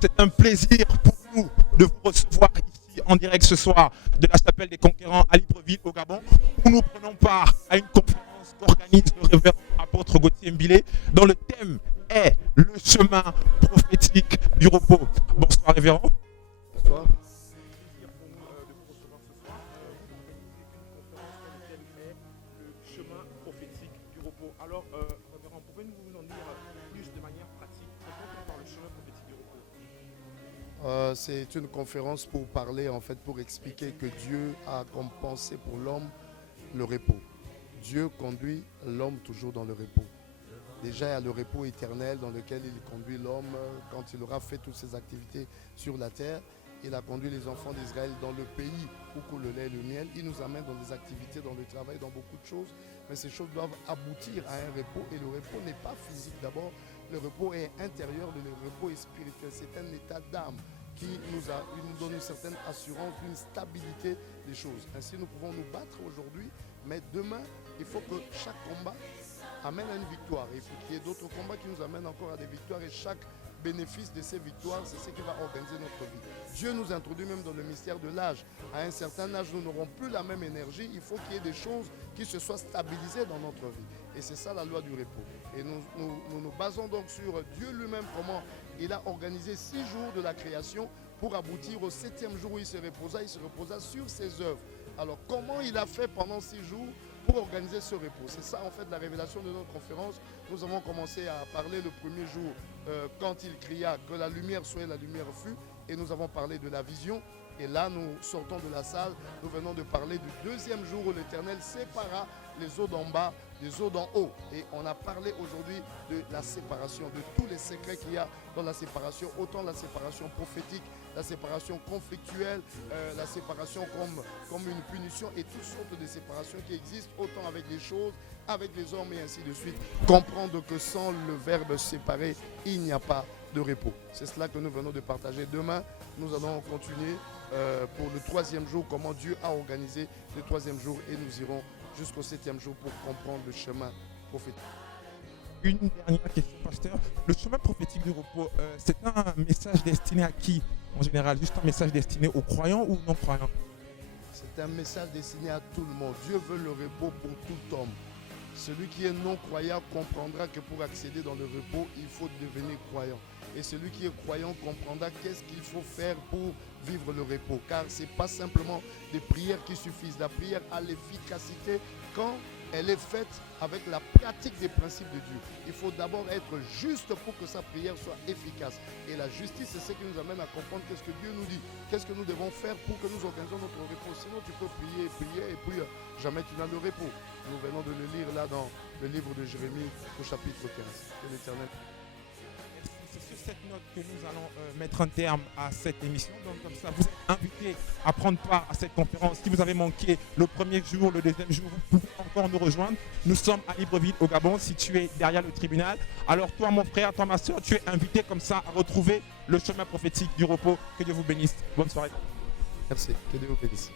C'est un plaisir pour nous de vous recevoir ici en direct ce soir de la chapelle des Conquérants à Libreville au Gabon, où nous prenons part à une conférence qu'organise le révérend apôtre Gauthier Mbilé, dont le thème est le chemin prophétique du repos. Bonsoir révérend. Bonsoir. Alors, révérend, pouvez-vous nous en dire plus de manière pratique quand on parle du chemin prophétique du repos? C'est une conférence pour parler, en fait, pour expliquer que Dieu a comme pensée pour l'homme le repos. Dieu conduit l'homme toujours dans le repos. Déjà, il y a le repos éternel dans lequel il conduit l'homme quand il aura fait toutes ses activités sur la terre. Il a conduit les enfants d'Israël dans le pays où coule le lait et le miel. Il nous amène dans des activités, dans le travail, dans beaucoup de choses. Mais ces choses doivent aboutir à un repos. Et le repos n'est pas physique d'abord. Le repos est intérieur, le repos est spirituel. C'est un état d'âme qui nous donne une certaine assurance, une stabilité des choses. Ainsi, nous pouvons nous battre aujourd'hui. Mais demain, il faut que chaque combat amène à une victoire. Et puis qu'il y ait d'autres combats qui nous amènent encore à des victoires. Et chaque bénéfice de ces victoires, c'est ce qui va organiser notre vie. Dieu nous introduit même dans le mystère de l'âge. À un certain âge, nous n'aurons plus la même énergie. Il faut qu'il y ait des choses qui se soient stabilisées dans notre vie. Et c'est ça la loi du repos. Et nous basons donc sur Dieu lui-même, comment il a organisé 6 jours de la création pour aboutir au 7e jour où il se reposa sur ses œuvres. Alors comment il a fait pendant 6 jours pour organiser ce repos? C'est ça en fait la révélation de notre conférence. Nous avons commencé à parler le premier jour quand il cria que la lumière soit, la lumière fut, et nous avons parlé de la vision. Et là, nous sortons de la salle, nous venons de parler du 2e jour où l'Éternel sépara les eaux d'en bas des eaux d'en haut. Et on a parlé aujourd'hui de la séparation, de tous les secrets qu'il y a dans la séparation, autant la séparation prophétique, la séparation conflictuelle, la séparation comme une punition et toutes sortes de séparations qui existent, autant avec les choses, avec les hommes et ainsi de suite. Comprendre que sans le verbe séparer, il n'y a pas de repos. C'est cela que nous venons de partager. Demain, nous allons continuer pour le 3e jour, comment Dieu a organisé le 3e jour, et nous irons jusqu'au 7e jour pour comprendre le chemin prophétique. Une dernière question, pasteur. Le chemin prophétique du repos, c'est un message destiné à qui en général? Juste un message destiné aux croyants ou non croyants? C'est un message destiné à tout le monde. Dieu veut le repos pour tout homme. Celui qui est non-croyant comprendra que pour accéder dans le repos, il faut devenir croyant. Et celui qui est croyant comprendra qu'est-ce qu'il faut faire pour vivre le repos. Car ce n'est pas simplement des prières qui suffisent. La prière a l'efficacité quand elle est faite avec la pratique des principes de Dieu. Il faut d'abord être juste pour que sa prière soit efficace. Et la justice, c'est ce qui nous amène à comprendre qu'est-ce que Dieu nous dit. Qu'est-ce que nous devons faire pour que nous organisions notre repos. Sinon, tu peux prier et puis jamais tu n'as le repos. Nous venons de le lire là dans le livre de Jérémie au chapitre 15. Que l'Éternel... C'est sur cette note que nous allons mettre un terme à cette émission. Donc comme ça, vous êtes invités à prendre part à cette conférence. Si vous avez manqué le 1er jour, le 2e jour, vous pouvez encore nous rejoindre. Nous sommes à Libreville au Gabon, situé derrière le tribunal. Alors toi mon frère, toi ma soeur, tu es invité comme ça à retrouver le chemin prophétique du repos. Que Dieu vous bénisse. Bonne soirée. Merci. Que Dieu vous bénisse.